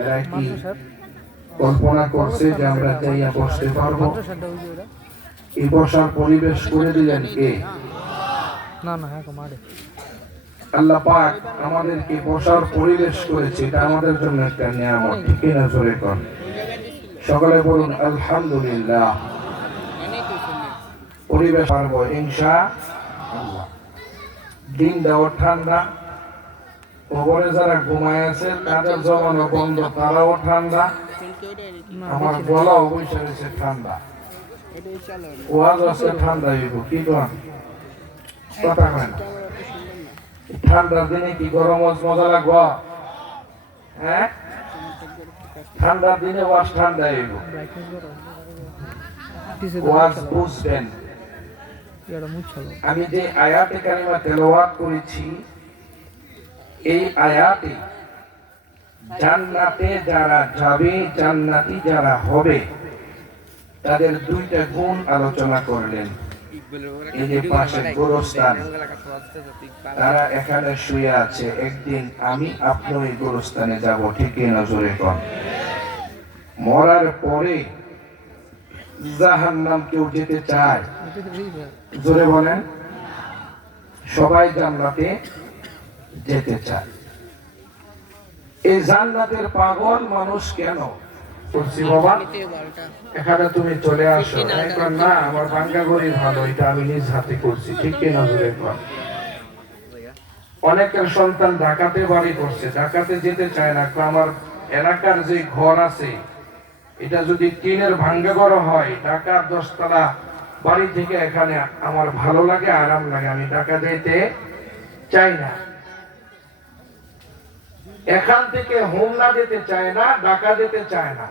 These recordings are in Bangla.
এরা কি কল্পনা করছে যে আমরা যাইয়া বসতে পারবো? এই বসার পরিবেশ করে দিলেন কে? আল্লাহ পাক আমাদেরকে বসার পরিবেশ করেছে, এটা আমাদের জন্য একটা নিয়ামত। ঠিক না? জোরে কর, সকলে বলুন আলহামদুলিল্লাহ। পরিবেশ পারবো ইনশাআল্লাহ। দিন দেওয়া ঠান্ডা, কবরে যারা ঘুমায় আছে তাদের জমানো বন্ধ, তারাও ঠান্ডা। আমার গলা অবশ্যই রয়েছে ঠান্ডা, ওয়াজ আছে ঠান্ডা হইব। কি কন কথা হয় না? ঠান্ডার দিনে কি গরম মজা লাগব? হ্যাঁ, ঠান্ডার দিনে ওয়াজ ঠান্ডা হইব, ওয়াজ বুঝবেন। আমি যে আয়াতে কারিমা তেলাওয়াত করেছি, এই আয়াতে জান্নাতে যারা যাবে, জান্নাতি যারা হবে, তাদের দুইটা গুণ আলোচনা করলেন। এই যে পাশে গোরস্থান, তারা এখানে শুয়ে আছে, একদিন আমি আপনি ওই গোরস্থানে যাব। ঠিক না? জোরে কর। মরার পরে জাহান্নাম কেউ যেতে চায়? জোরে বলেন। সবাই জান্নাতে যেতে চায়। এই জান্নাতের পাগল মানুষ কেন করছি বাবা? এখানে তুমি চলে আসো। না, আমার ভাঙ্গা গড়ি ভালো, এটা আমি নিজ হাতে করছি। ঠিক কিনা? জোরে কর। অনেকের সন্তান ঢাকাতে বাড়ি করছে, ঢাকাতে যেতে চায় না। আমার এলাকার যে ঘর আছে, এটা যদি টিনের ভাঙ্গা ঘর হয়, ঢাকার 10 তলা বাড়ি থেকে এখানে আমার ভালো লাগে, আরাম লাগে, আমি ঢাকা যেতে চাই না। এখান থেকে হোমনা যেতে চায় না, ঢাকা যেতে চায় না।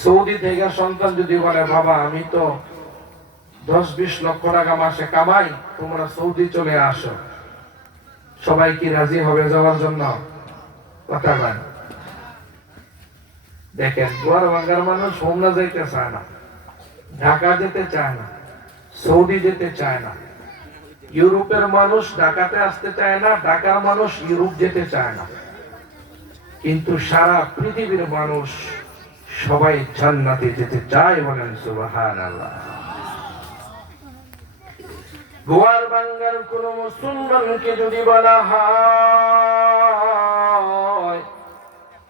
সৌদি থেকে সন্তান যদি বলে, বাবা আমি তো 10-20 লক্ষ টাকা মাসে কামাই, তোমরা সৌদি চলে আসো, সবাই কি রাজি হবে যাওয়ার জন্য? কথা বলেন। দেখেন, দুয়ার ভাঙ্গার মানুষ হোমনা যেতে চায় না, ঢাকা যেতে চায় না, সৌদি যেতে চায় না। ইউরোপের মানুষ ঢাকাতে আসতে চায় না, ঢাকার মানুষ ইউরোপ যেতে চায় না। কিন্তু সারা পৃথিবীর মানুষ সবাই জান্নাতে যেতে চায়। বলেন সুবহানাল্লাহ। গোয়ার বাঙ্গার কোন মুসলমানকে যদি বলা হয়